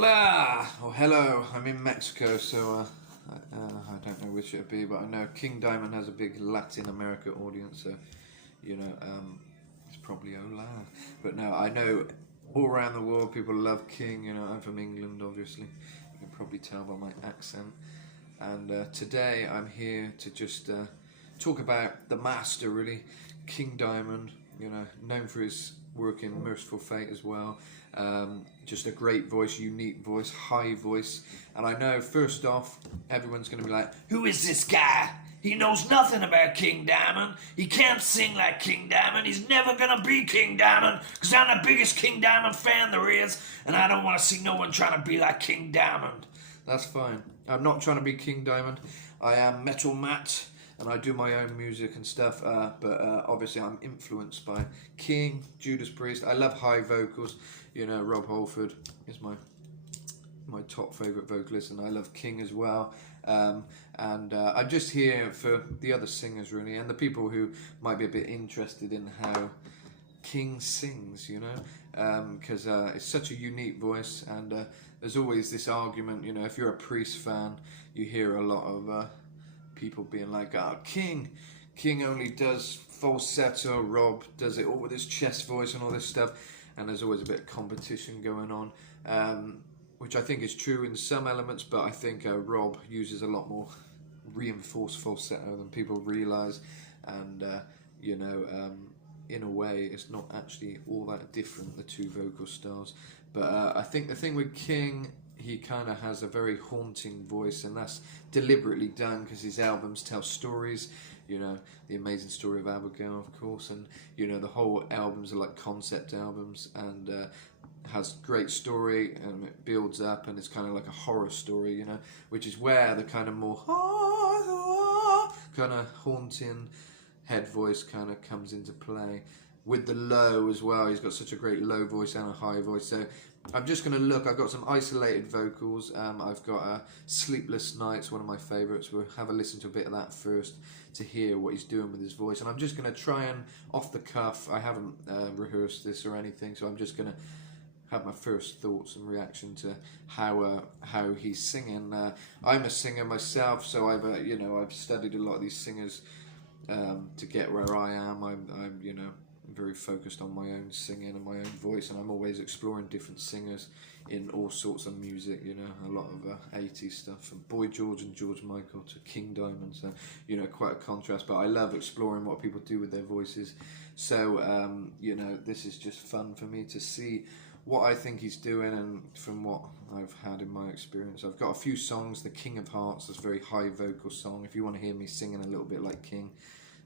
Hola! Or hello, I'm in Mexico, so I don't know which it'd be, but I know King Diamond has a big Latin America audience, so, it's probably hola. But no, I know all around the world people love King, I'm from England, obviously. You can probably tell by my accent. And today I'm here to just talk about the master, really, King Diamond, known for his work in Merciful Fate as well. Just a great voice, unique voice, high voice. And I know, first off, everyone's going to be like, who is this guy? He knows nothing about King Diamond. He can't sing like King Diamond. He's never going to be King Diamond because I'm the biggest King Diamond fan there is, and I don't want to see no one trying to be like King Diamond. That's fine. I'm not trying to be King Diamond. I am Metal Matt, and I do my own music and stuff, but obviously I'm influenced by King, Judas Priest. I love high vocals. Rob Halford is my top favourite vocalist, and I love King as well. And I'm just here for the other singers, really, and the people who might be a bit interested in how King sings, because it's such a unique voice, and there's always this argument, if you're a Priest fan, you hear a lot of people being like, King only does falsetto, Rob does it all with his chest voice and all this stuff, and there's always a bit of competition going on, which I think is true in some elements, but I think Rob uses a lot more reinforced falsetto than people realise, and in a way it's not actually all that different, the two vocal styles. But I think the thing with King, he kind of has a very haunting voice, and that's deliberately done because his albums tell stories. The Amazing Story of Abigail, of course, and the whole albums are like concept albums, and has great story, and it builds up, and it's kind of like a horror story, which is where the kind of more kind of haunting head voice kind of comes into play. With the low as well, he's got such a great low voice and a high voice. So I'm just going to look, I've got some isolated vocals. I've got Sleepless Nights, one of my favourites. We'll have a listen to a bit of that first to hear what he's doing with his voice. And I'm just going to try and, off the cuff, I haven't rehearsed this or anything, so I'm just going to have my first thoughts and reaction to how he's singing. I'm a singer myself, so I've studied a lot of these singers to get where I am. I'm very focused on my own singing and my own voice, and I'm always exploring different singers in all sorts of music, a lot of 80s stuff, from Boy George and George Michael to King Diamond, so quite a contrast, but I love exploring what people do with their voices. So this is just fun for me to see what I think he's doing, and from what I've had in my experience. I've got a few songs. The King of Hearts is a very high vocal song, if you want to hear me singing a little bit like King,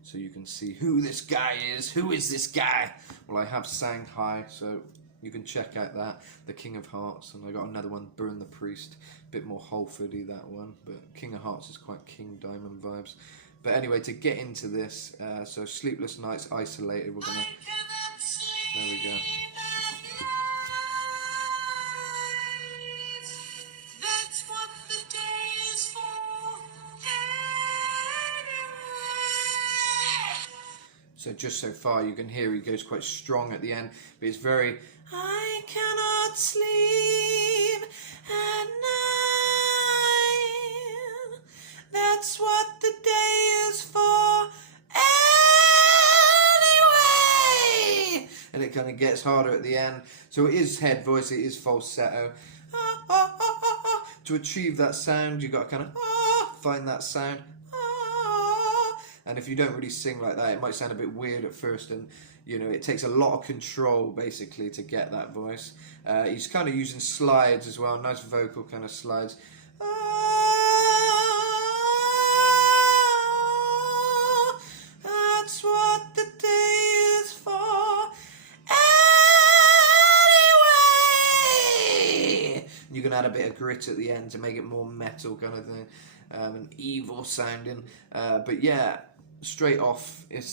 so you can see who this guy is. Who is this guy? Well, I have sang high, so you can check out that, The King of Hearts, and I got another one, Burn the Priest, a bit more Halfordy, that one, but King of Hearts is quite King Diamond vibes. But anyway, to get into this, so Sleepless Nights, isolated, we're gonna, there we go. So just so far you can hear he goes quite strong at the end, but it's very, I cannot sleep at night, that's what the day is for anyway, and it kind of gets harder at the end. So it is head voice, it is falsetto. To achieve that sound, you got to kind of find that sound. And if you don't really sing like that, it might sound a bit weird at first, and it takes a lot of control basically to get that voice. He's kind of using slides as well, nice vocal kind of slides. That's what the day is for anyway. You can add a bit of grit at the end to make it more metal kind of thing, and evil sounding. But yeah, straight off, it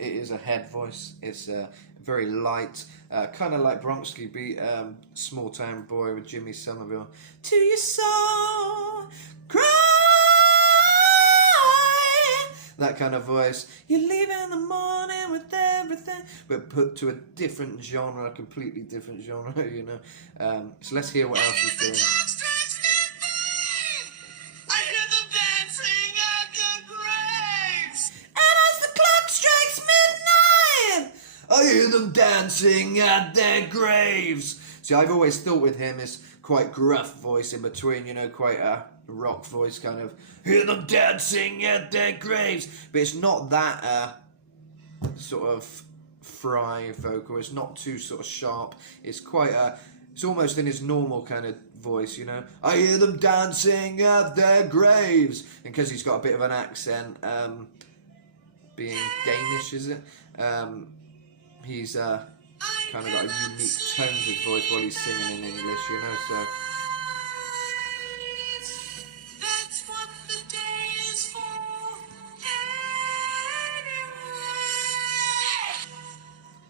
is a head voice. It's very light, kind of like Bronxky beat, Small Town Boy with Jimmy Somerville. To your soul, cry that kind of voice. You leave in the morning with everything, but put to a different genre, a completely different genre, you know. So let's hear what else he's doing. I hear them dancing at the graves. And as the clock strikes midnight, I hear them dancing at their graves. See, I've always thought with him it's quite gruff voice in between, you know, quite a rock voice kind of, hear them dancing at their graves. But it's not that sort of fry vocal. It's not too sort of sharp. It's quite it's almost in his normal kind of voice, you know. I hear them dancing at their graves. And because he's got a bit of an accent, being Danish, is it? He's kind of got a unique tone to his voice while he's singing in English, you know, so... That's what the day is for.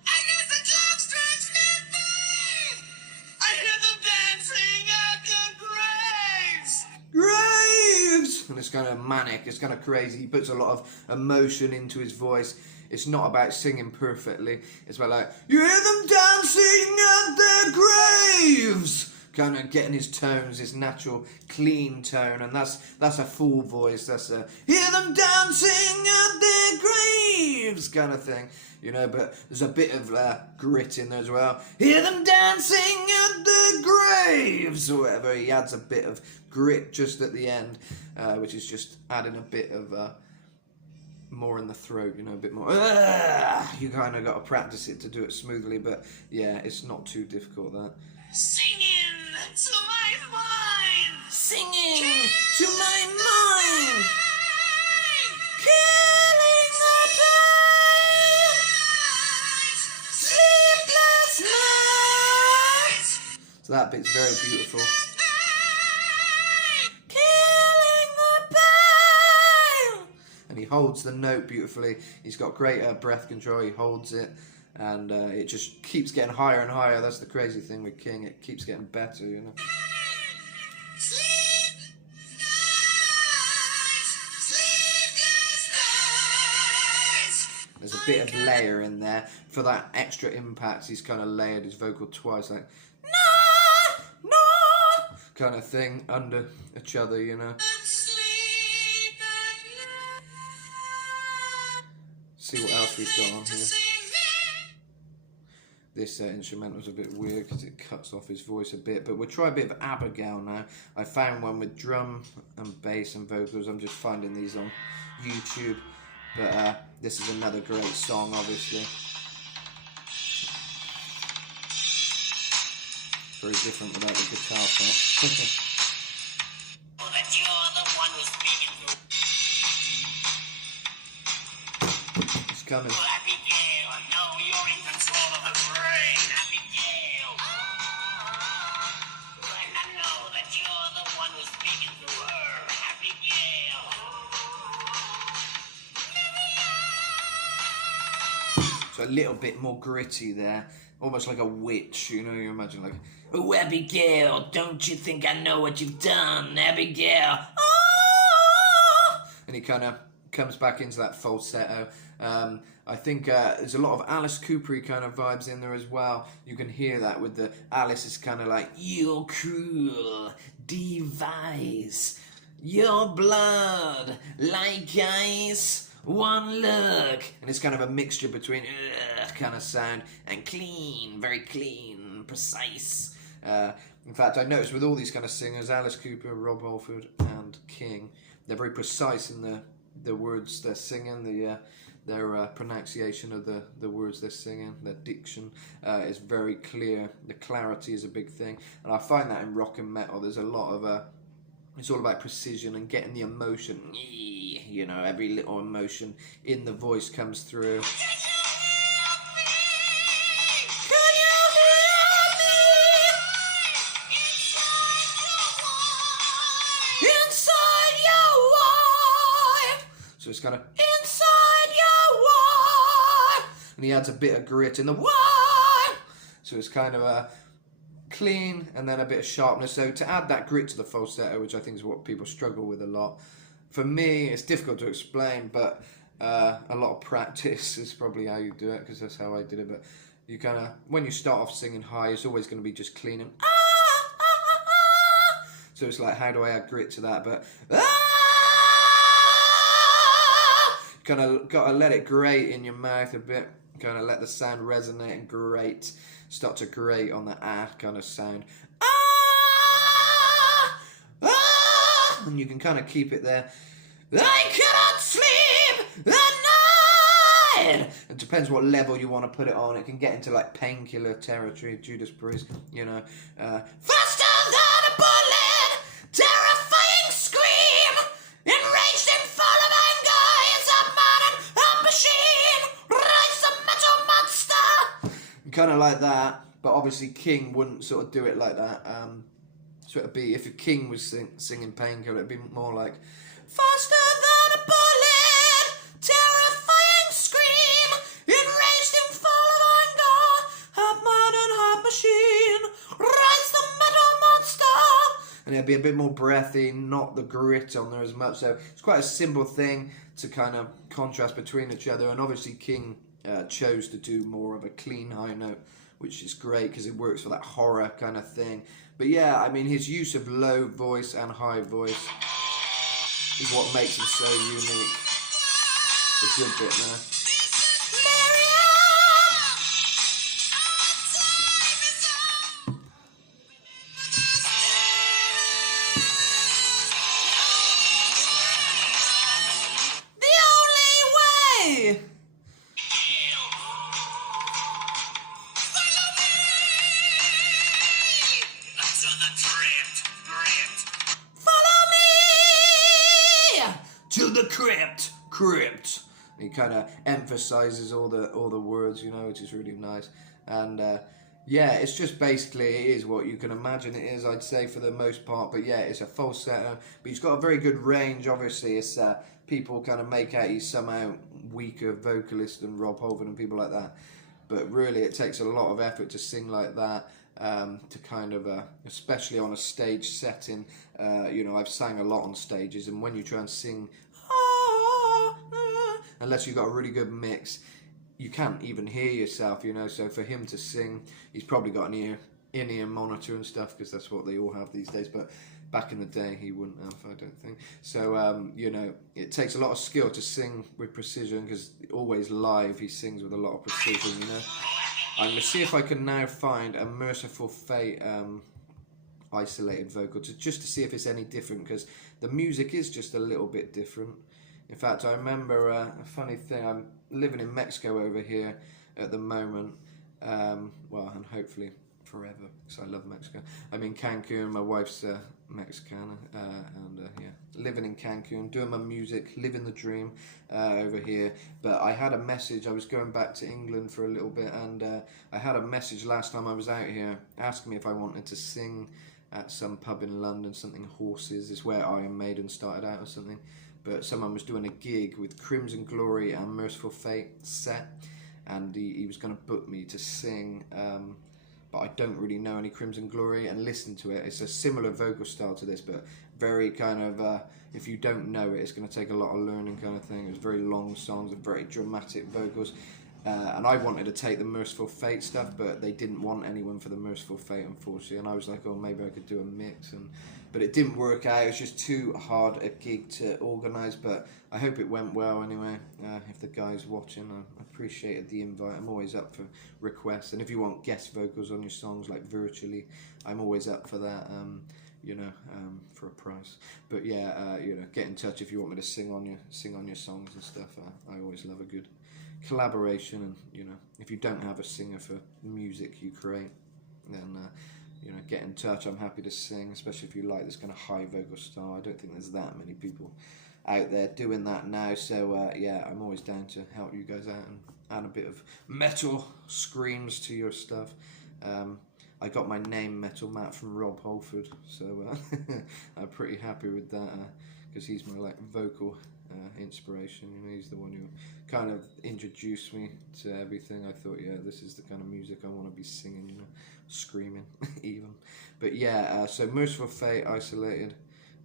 And as the clock strikes midnight, I hear them dancing at the graves. Graves! And it's kind of manic, it's kind of crazy. He puts a lot of emotion into his voice. It's not about singing perfectly. It's about like, you hear them dancing at their graves! Kind of getting his tones, his natural clean tone, and that's a full voice. That's a hear them dancing at their graves kind of thing, you know. But there's a bit of grit in there as well. Hear them dancing at their graves, or whatever. He adds a bit of grit just at the end, which is just adding a bit of more in the throat, you know, a bit more. You kind of got to practice it to do it smoothly, but yeah, it's not too difficult. That Singing to my mind. singing to my mind, killing the pain, sleepless nights. So that bit's very beautiful. And he holds the note beautifully. He's got great breath control. He holds it, and it just keeps getting higher and higher. That's the crazy thing with King. It keeps getting better, you know. There's a bit of layer in there for that extra impact. He's kind of layered his vocal twice, like no, no, kind of thing under each other, you know. See what else we've got on here. This instrumental's a bit weird because it cuts off his voice a bit, but we'll try a bit of Abigail now. I found one with drum and bass and vocals. I'm just finding these on YouTube, but this is another great song, obviously. Very different without the guitar part. That you're the one who's speaking to. It's coming. Abigail, I know you're in control of the brain, Abigail. And I know that you're the one who's speaking to her, Abigail. So a little bit more gritty there, almost like a witch, you know. You imagine like, oh Abigail, don't you think I know what you've done, Abigail? Ah! And he kind of comes back into that falsetto. I think there's a lot of Alice Cooper kind of vibes in there as well. You can hear that with the Alice is kind of like, your cruel device, your blood like ice, one look. And it's kind of a mixture between kind of sound and clean, very clean, precise. In fact, I noticed with all these kind of singers, Alice Cooper, Rob Halford and King, they're very precise in the words they're singing, their pronunciation of the words they're singing, their diction is very clear. The clarity is a big thing, and I find that in rock and metal there's a lot of it's all about precision and getting the emotion, you know, every little emotion in the voice comes through. So it's kind of inside your wine, and he adds a bit of grit in the wine. So it's kind of a clean and then a bit of sharpness. So to add that grit to the falsetto, which I think is what people struggle with a lot, for me, it's difficult to explain, but a lot of practice is probably how you do it, because that's how I did it. But you kind of, when you start off singing high, it's always going to be just clean and so it's like, how do I add grit to that? But kind of got to let it grate in your mouth a bit, kind of let the sound resonate and grate, start to grate on the kind of sound. And you can kind of keep it there. I cannot sleep at night. It depends what level you want to put it on. It can get into like Painkiller territory, Judas Priest, you know. Faster than a bullet, terrifying scream, enraged and full of anger, it's a man and a machine, rise a metal monster. Kind of like that, but obviously King wouldn't sort of do it like that. So it'd be, if a King was singing Painkiller, it'd be more like, faster than a bullet, terrifying scream, enraged and full of anger, half man and half machine, rise the metal monster. And it'd be a bit more breathy, not the grit on there as much. So it's quite a simple thing to kind of contrast between each other. And obviously King chose to do more of a clean high note, which is great because it works for that horror kind of thing. But yeah, I mean, his use of low voice and high voice is what makes him so unique. The good bit there. The only way! To the crypt. He kind of emphasizes all the words, you know, which is really nice. And yeah, it's just basically, it is what you can imagine it is, I'd say, for the most part. But yeah, it's a falsetto, but he's got a very good range. Obviously, it's people kind of make out he's somehow weaker vocalist than Rob Halford and people like that. But really, it takes a lot of effort to sing like that. To kind of, especially on a stage setting, you know, I've sang a lot on stages, and when you try and sing, unless you've got a really good mix, you can't even hear yourself, you know. So for him to sing, he's probably got an in-ear monitor and stuff, because that's what they all have these days. But back in the day, he wouldn't have, I don't think. So, you know, it takes a lot of skill to sing with precision, because always live he sings with a lot of precision, you know. I'm going to see if I can now find a Merciful Fate isolated vocal, just to see if it's any different, because the music is just a little bit different. In fact, I remember a funny thing. I'm living in Mexico over here at the moment, well, and hopefully forever, because I love Mexico. I'm in Cancun, my wife's Mexicana, and yeah, living in Cancun, doing my music, living the dream over here. But I had a message, I was going back to England for a little bit, and I had a message last time I was out here asking me if I wanted to sing at some pub in London, something Horses, is where Iron Maiden started out or something. But someone was doing a gig with Crimson Glory and Merciful Fate set, and he was going to book me to sing, but I don't really know any Crimson Glory, and listen to it. It's a similar vocal style to this, but very kind of, if you don't know it, it's going to take a lot of learning kind of thing. It's very long songs and very dramatic vocals. And I wanted to take the Merciful Fate stuff, but they didn't want anyone for the Merciful Fate, unfortunately. And I was like, oh, maybe I could do a mix. But it didn't work out. It was just too hard a gig to organise. But I hope it went well anyway. If the guy's watching, I appreciated the invite. I'm always up for requests. And if you want guest vocals on your songs, like virtually, I'm always up for that. You know, for a price. But yeah, you know, get in touch if you want me to sing on your songs and stuff. I always love a good collaboration, and you know, if you don't have a singer for music you create, then you know, get in touch. I'm happy to sing, especially if you like this kind of high vocal style. I don't think there's that many people out there doing that now, so yeah, I'm always down to help you guys out and add a bit of metal screams to your stuff. I got my name Metal Matt from Rob Halford, so I'm pretty happy with that, because he's my like vocal inspiration. You know, he's the one who kind of introduced me to everything. I thought, yeah, this is the kind of music I want to be singing, you know, screaming even. But yeah, so Merciful Fate isolated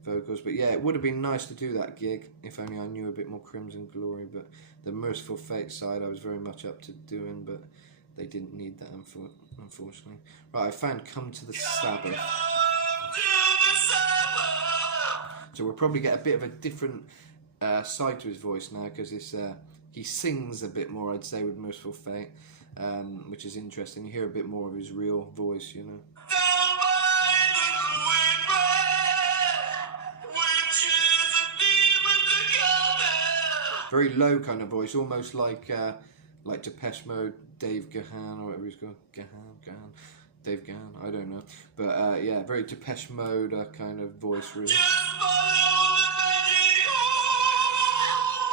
vocals. But yeah, it would have been nice to do that gig if only I knew a bit more Crimson Glory. But the Merciful Fate side I was very much up to doing, but they didn't need that, unfortunately. Right, I found Come to the Sabbath. So we'll probably get a bit of a different side to his voice now, because he sings a bit more, I'd say, with Merciful Fate, which is interesting. You hear a bit more of his real voice, you know. Very low kind of voice, almost like Depeche Mode, Dave Gahan, or whatever he's called. Gahan, Dave Gahan, I don't know. But yeah, very Depeche Mode kind of voice, really.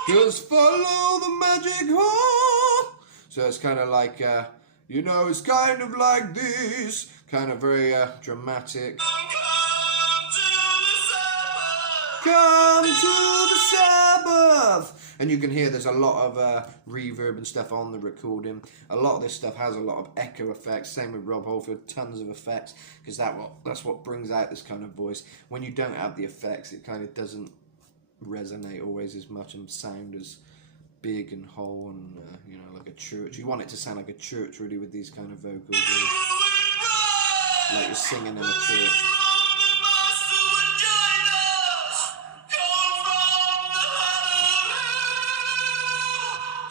Just follow the magic horn. So it's kind of like, you know, it's kind of like this. Kind of very dramatic. Come to the Sabbath. And you can hear there's a lot of reverb and stuff on the recording. A lot of this stuff has a lot of echo effects. Same with Rob Halford, tons of effects. Because that's what brings out this kind of voice. When you don't have the effects, it kind of doesn't resonate always as much and sound as big and whole and you know, like a church. You want it to sound like a church, really, with these kind of vocals, really. Like you're singing in a church.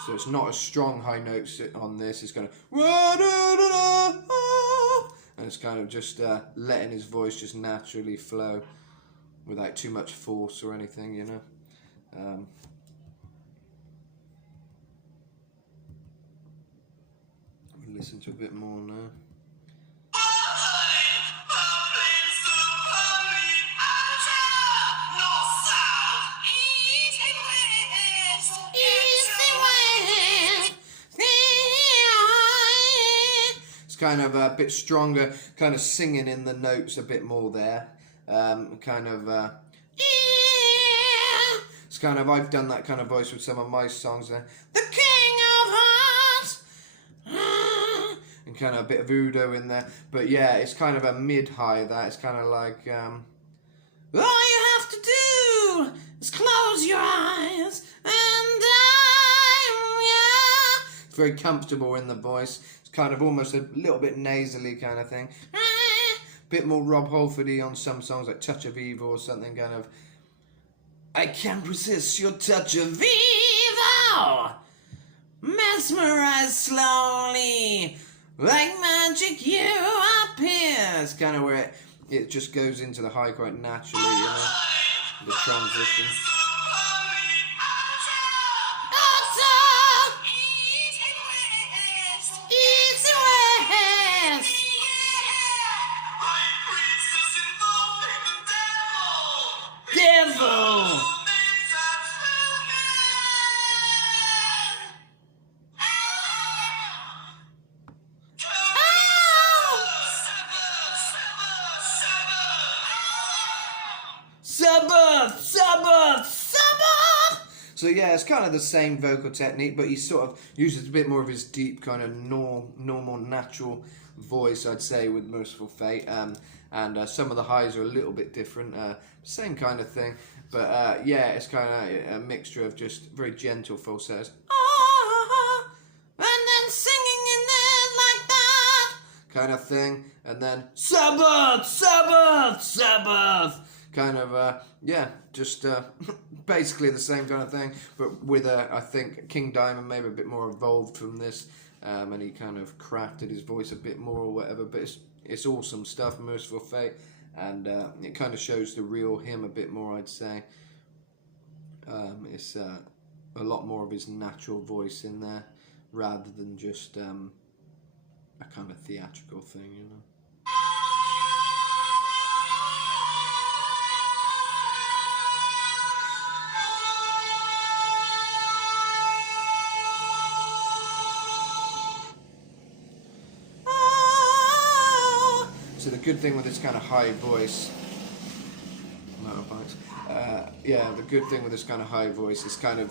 So it's not as strong high notes on this. It's kind of, and it's kind of just letting his voice just naturally flow without too much force or anything, you know. I'll listen to a bit more now. It's kind of a bit stronger, kind of singing in the notes a bit more there. It's kind of, I've done that kind of voice with some of my songs there. The King of Hearts! And kind of a bit of voodoo in there. But yeah, it's kind of a mid-high, that. It's kind of like, all you have to do is close your eyes and yeah. It's very comfortable in the voice. It's kind of almost a little bit nasally kind of thing. Bit more Rob Halfordy on some songs, like Touch of Evil or something, kind of, I can't resist your touch of evil, mesmerized slowly, like magic you appear. It's kind of where it just goes into the high quite naturally, you know, the transition. Sabbath! Sabbath! Sabbath! So yeah, it's kind of the same vocal technique, but he sort of uses a bit more of his deep kind of normal, natural voice, I'd say, with Merciful Fate. And some of the highs are a little bit different. Same kind of thing. But yeah, it's kind of a mixture of just very gentle falsettos. And then singing in there like that kind of thing. And then Sabbath! Sabbath! Sabbath! Kind of, yeah, just basically the same kind of thing, but with I think King Diamond maybe a bit more evolved from this, and he kind of crafted his voice a bit more or whatever, but it's awesome stuff, Merciful Fate, and it kind of shows the real him a bit more, I'd say. It's a lot more of his natural voice in there, rather than just a kind of theatrical thing, you know. So the good thing with this kind of high voice, yeah, the good thing with this kind of high voice is kind of,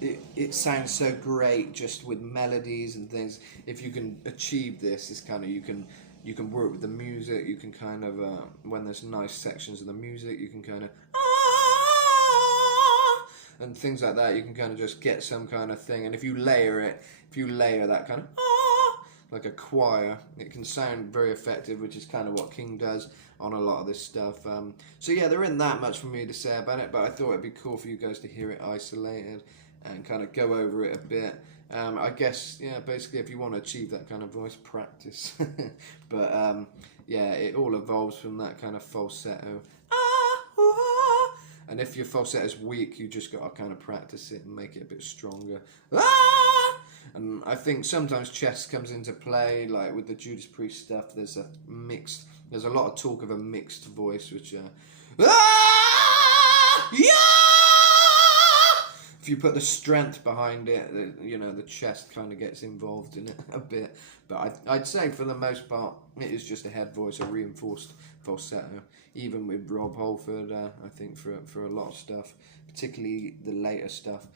it sounds so great just with melodies and things. If you can achieve this, it's kind of, you can you can work with the music. You can kind of when there's nice sections of the music, you can kind of and things like that. You can kind of just get some kind of thing. And if you layer that kind of like a choir, it can sound very effective, which is kind of what King does on a lot of this stuff. So yeah, there isn't that much for me to say about it, but I thought it'd be cool for you guys to hear it isolated and kind of go over it a bit. I guess, yeah, basically if you want to achieve that kind of voice, practice. But yeah, it all evolves from that kind of falsetto. And if your falsetto is weak, you just got to kind of practice it and make it a bit stronger. And I think sometimes chest comes into play, like with the Judas Priest stuff. There's a lot of talk of a mixed voice, which if you put the strength behind it, the chest kind of gets involved in it a bit. But I'd say for the most part, it is just a head voice, a reinforced falsetto. Even with Rob Halford, I think for a lot of stuff, particularly the later stuff,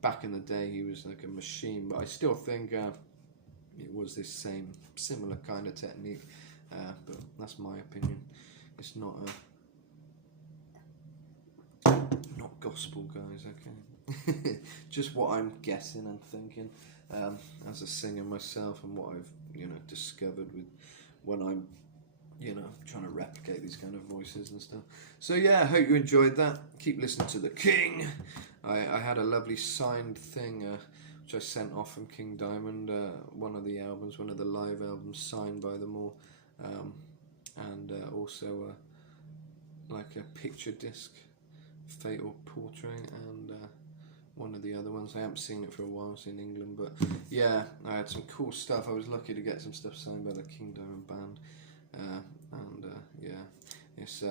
back in the day he was like a machine. But I still think it was this similar kind of technique. But that's my opinion. It's not gospel, guys, okay? Just what I'm guessing and thinking as a singer myself, and what I've discovered with when I'm trying to replicate these kind of voices and stuff. So yeah, I hope you enjoyed that. Keep listening to the King. I had a lovely signed thing which I sent off from King Diamond, one of the live albums signed by them all, and also like a picture disc, Fatal Portrait, and one of the other ones. I haven't seen it for a while. It's in England, but yeah, I had some cool stuff. I was lucky to get some stuff signed by the King Diamond band, and yeah, it's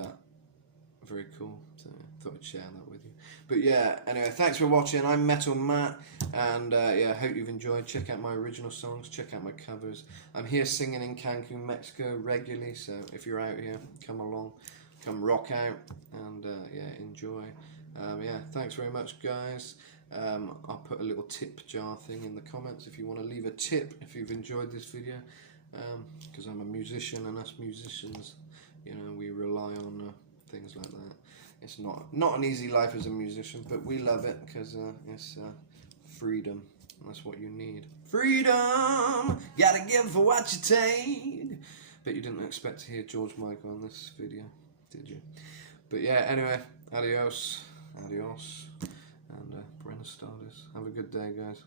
very cool. So I thought I'd share that with you. But yeah, anyway, thanks for watching. I'm Metal Matt, and yeah, I hope you've enjoyed. Check out my original songs, check out my covers. I'm here singing in Cancun, Mexico regularly, so if you're out here, come along, come rock out, and yeah, enjoy. Yeah, thanks very much, guys. I'll put a little tip jar thing in the comments if you want to leave a tip if you've enjoyed this video, because I'm a musician, and us musicians, we rely on things like that. It's not an easy life as a musician, but we love it because it's freedom. That's what you need. Freedom! Gotta give for what you take. Bet you didn't expect to hear George Michael on this video, did you? But yeah, anyway, adios, and Buenos tardes. Have a good day, guys.